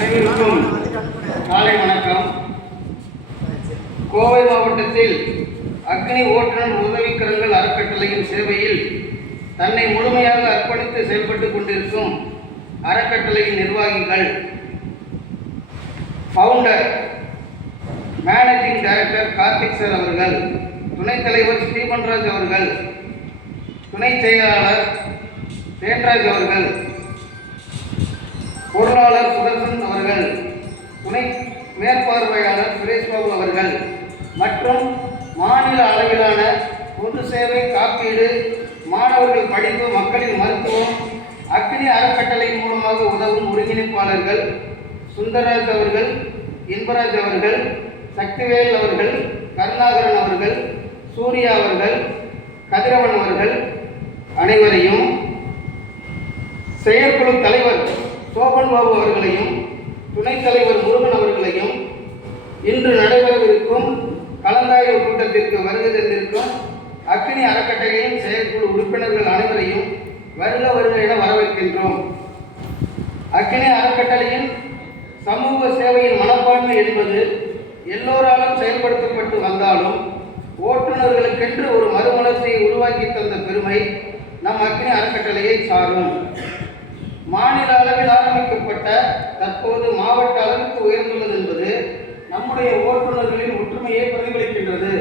அனைவருக்கும் காலை வணக்கம். கோவை மாவட்டத்தில் அக்னி ஓட்டுநர் உதவிக்கரங்கள் அறக்கட்டளையின் சேவையில் தன்னை முழுமையாக அர்ப்பணித்து செயல்பட்டுக் கொண்டிருக்கும் அறக்கட்டளையின் நிர்வாகிகள், founder managing director Karthik sir அவர்கள், துணைத் தலைவர் ஸ்ரீமன்ராஜ் அவர்கள், துணை செயலாளர் தேன்ராஜ் அவர்கள், பொருளாளர் சுதர்சன் அவர்கள், துணை மேற்பார்வையாளர் சுரேஷ் பாபு அவர்கள் மற்றும் மாநில அளவிலான பொது சேவை, காப்பீடு, மாணவர்கள் படிப்பு, மக்களின் மருத்துவம், அக்னி அறக்கட்டளையின் மூலமாக உதவும் ஒருங்கிணைப்பாளர்கள் சுந்தரராஜ் அவர்கள், இன்பராஜ் அவர்கள், சக்திவேல் அவர்கள், கருணாகரன் அவர்கள், சூர்யா அவர்கள், கதிரவன் அவர்கள் அனைவரையும், செயற்குழு தலைவர் சோபன் பாபு அவர்களையும், துணைத் தலைவர் முருகன் அவர்களையும், இன்று நடைபெறவிருக்கும் கலந்தாய்வு கூட்டத்திற்கு வருகை தந்திருக்கும் அக்னி அறக்கட்டளையின் செயற்குழு உறுப்பினர்கள் அனைவரையும் வருக வருக என வரவேற்கின்றோம். அக்னி அறக்கட்டளையின் சமூக சேவையின் மனப்பான்மை என்பது எல்லோராலும் செயல்படுத்தப்பட்டு வந்தாலும் ஓட்டுநர்களுக்கென்று ஒரு மறுமலர்ச்சியை உருவாக்கி தந்த பெருமை நம் அக்னி அறக்கட்டளையை சாரும். மாநில அளவில் ஆரம்பிக்கப்பட்ட தற்போது மாவட்ட அளவுக்கு உயர்ந்துள்ளது என்பது நம்முடைய ஓட்டுநர்களின் ஒற்றுமையை பிரதிபலிக்கின்றது.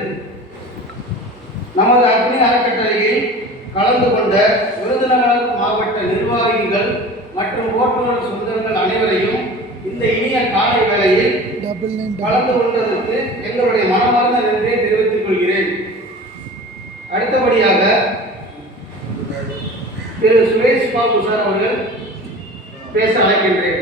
நமது அக்னி அறக்கட்டளையில் கலந்து கொண்ட விருதுநகர் மாவட்ட நிர்வாகிகள் மற்றும் ஓட்டுநர் சொந்தங்கள் அனைவரையும் இந்த இனிய காலை வேளையில் கலந்து கொண்டதற்கு எங்களுடைய மனமார்ந்த நன்றியை தெரிவித்துக் கொள்கிறேன். அடுத்தபடியாக திரு சுரேஷ் பாபு சார் அவர்கள் பேச அழைக்கின்றேன்.